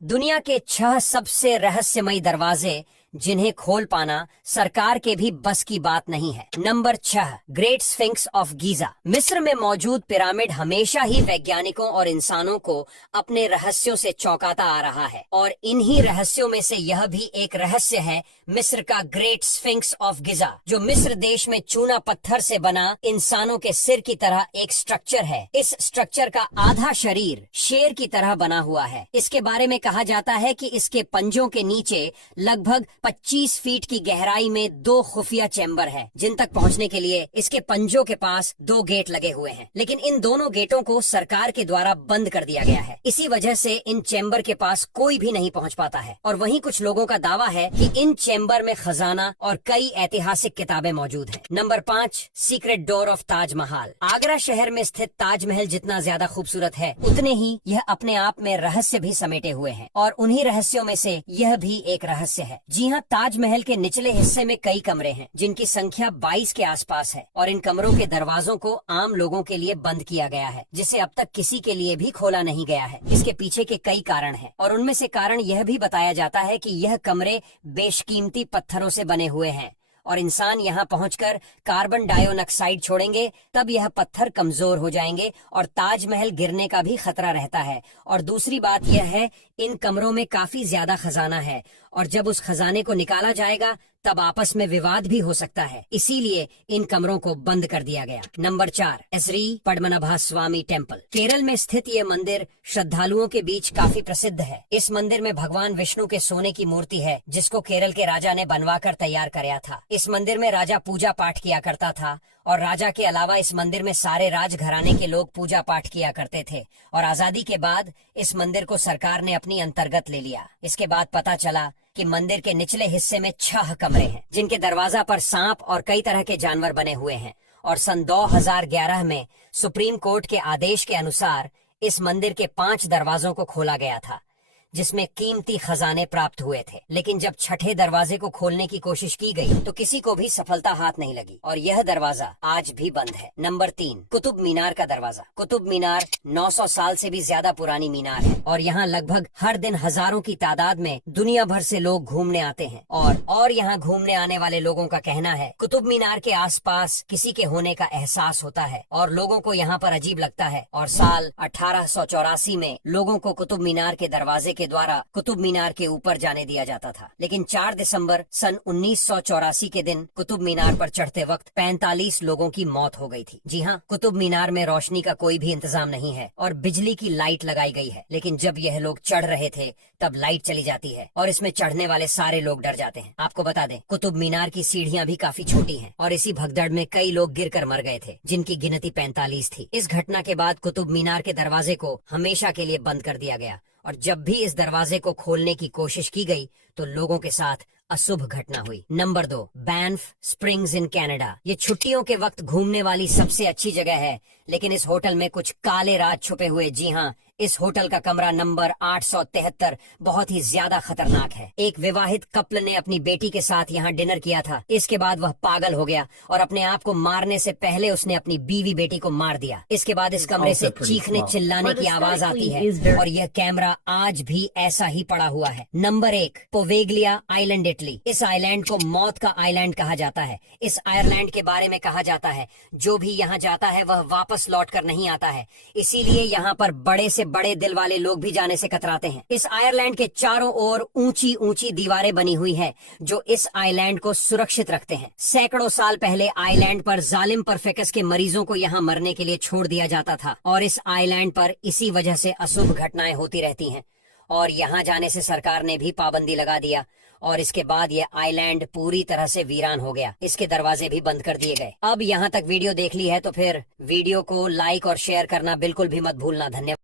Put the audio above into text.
दुनिया के 6 सबसे रहस्यमयी दरवाजे जिन्हें खोल पाना सरकार के भी बस की बात नहीं है। Number 6, great sphinx of Giza. मिस्र में मौजूद पिरामिड हमेशा ही वैज्ञानिकों और इंसानों को अपने रहस्यों से चौंकाता आ रहा है, और इन्हीं रहस्यों में से यह भी एक रहस्य है, मिस्र का ग्रेट स्फिंक्स ऑफ गीजा, जो मिस्र देश में चूना पत्थर से बना इंसानों के सिर की तरह एक स्ट्रक्चर है। इस स्ट्रक्चर का आधा शरीर शेर की तरह बना हुआ है। इसके बारे में कहा जाता है कि इसके पंजों के नीचे लगभग 25 फीट की गहराई में 2 खुफिया चैम्बर है, जिन तक पहुंचने के लिए इसके पंजों के पास 2 गेट लगे हुए हैं। लेकिन इन दोनों गेटों को सरकार के द्वारा बंद कर दिया गया है। इसी वजह से इन चैम्बर के पास कोई भी नहीं पहुंच पाता है। और वहीं कुछ लोगों का दावा है कि इन चैम्बर में खजाना और कई ऐतिहासिक किताबें मौजूद हैं। Number 5, secret door of Taj Mahal. Agra शहर में स्थित ताजमहल जितना ज्यादा खूबसूरत है, उतने ही यह अपने आप में रहस्य भी समेटे हुए हैं, और उन्हीं रहस्यों में से यह भी एक रहस्य है। जी हाँ, ताजमहल के निचले हिस्से में कई कमरे हैं, जिनकी संख्या 22 के आसपास है, और इन कमरों के दरवाजों को आम लोगों के लिए बंद किया गया है, जिसे अब तक किसी के लिए भी खोला नहीं गया है। इसके पीछे के कई कारण हैं, और उनमें से कारण यह भी बताया जाता है कि यह कमरे बेशकीमती पत्थरों से बने हुए हैं, और इंसान यहाँ पहुंचकर कार्बन डाइऑक्साइड छोड़ेंगे तब यह पत्थर कमजोर हो जाएंगे और ताजमहल गिरने का भी खतरा रहता है। और दूसरी बात यह है, इन कमरों में काफी ज्यादा खजाना है, और जब उस खजाने को निकाला जाएगा तब आपस में विवाद भी हो सकता है, इसीलिए इन कमरों को बंद कर दिया गया। नंबर 4, श्री पद्मनाभ स्वामी टेम्पल। केरल में स्थित ये मंदिर श्रद्धालुओं के बीच काफी प्रसिद्ध है। इस मंदिर में भगवान विष्णु के सोने की मूर्ति है, जिसको केरल के राजा ने बनवाकर तैयार कराया था। इस मंदिर में राजा पूजा पाठ किया करता था, और राजा के अलावा इस मंदिर में सारे राजघराने के लोग पूजा पाठ किया करते थे। और आजादी के बाद इस मंदिर को सरकार ने अपनी अंतर्गत ले लिया। इसके बाद पता चला कि मंदिर के निचले हिस्से में 6 कमरे हैं, जिनके दरवाजा पर सांप और कई तरह के जानवर बने हुए हैं। और सन 2011 में सुप्रीम कोर्ट के आदेश के अनुसार इस मंदिर के 5 दरवाजों को खोला गया था, जिसमें कीमती खजाने प्राप्त हुए थे। लेकिन जब 6ठे दरवाजे को खोलने की कोशिश की गई तो किसी को भी सफलता हाथ नहीं लगी, और यह दरवाजा आज भी बंद है। नंबर 3, कुतुब मीनार का दरवाजा। कुतुब मीनार 900 साल से भी ज्यादा पुरानी मीनार है, और यहाँ लगभग हर दिन हजारों की तादाद में दुनिया भर से लोग घूमने आते हैं। और यहाँ घूमने आने वाले लोगों का कहना है, कुतुब मीनार के आसपास किसी के होने का एहसास होता है, और लोगों को यहाँ पर अजीब लगता है। और साल 1884 में लोगों को कुतुब मीनार के दरवाजे के द्वारा कुतुब मीनार के ऊपर जाने दिया जाता था। लेकिन 4 दिसंबर सन 1984 के दिन कुतुब मीनार पर चढ़ते वक्त 45 लोगों की मौत हो गई थी। जी हाँ, कुतुब मीनार में रोशनी का कोई भी इंतजाम नहीं है, और बिजली की लाइट लगाई गई है, लेकिन जब यह लोग चढ़ रहे थे तब लाइट चली जाती है, और इसमें चढ़ने वाले सारे लोग डर जाते हैं। आपको बता दें, कुतुब मीनार की सीढ़ियाँ भी काफी छोटी हैं, और इसी भगदड़ में कई लोग गिरकर मर गए थे, जिनकी गिनती 45 थी। इस घटना के बाद कुतुब मीनार के दरवाजे को हमेशा के लिए बंद कर दिया गया, और जब भी इस दरवाजे को खोलने की कोशिश की गई तो लोगों के साथ अशुभ घटना हुई। Number 2, Banff springs in Canada. ये छुट्टियों के वक्त घूमने वाली सबसे अच्छी जगह है, लेकिन इस होटल में कुछ काले राज छुपे हुए। जी हाँ, इस होटल का कमरा नंबर 873 बहुत ही ज्यादा खतरनाक है। एक विवाहित कपल ने अपनी बेटी के साथ यहाँ डिनर किया था। इसके बाद वह पागल हो गया, और अपने आप को मारने से पहले उसने अपनी बीवी बेटी को मार दिया। इसके बाद इस कमरे से चीखने चिल्लाने की आवाज आती है, और यह कैमरा आज भी ऐसा ही पड़ा हुआ है। Number 1, Poveglia island, Italy. इस आइलैंड को मौत का आइलैंड कहा जाता है। इस आयरलैंड के बारे में कहा जाता है, जो भी यहाँ जाता है वह वापस लौट कर नहीं आता है, इसीलिए यहाँ पर बड़े से बड़े दिल वाले लोग भी जाने से कतराते हैं। इस आयरलैंड के चारों ओर ऊंची ऊंची दीवारें बनी हुई है, जो इस आइलैंड को सुरक्षित रखते हैं। सैकड़ों साल पहले आइलैंड पर जालिम परफेकस के मरीजों को यहाँ मरने के लिए छोड़ दिया जाता था, और इस आइलैंड पर इसी वजह से अशुभ घटनाएं होती रहती हैं, और यहाँ जाने से सरकार ने भी पाबंदी लगा दिया, और इसके बाद ये आइलैंड पूरी तरह से वीरान हो गया। इसके दरवाजे भी बंद कर दिए गए। अब यहाँ तक वीडियो देख ली है तो फिर वीडियो को लाइक और शेयर करना बिल्कुल भी मत भूलना। धन्यवाद।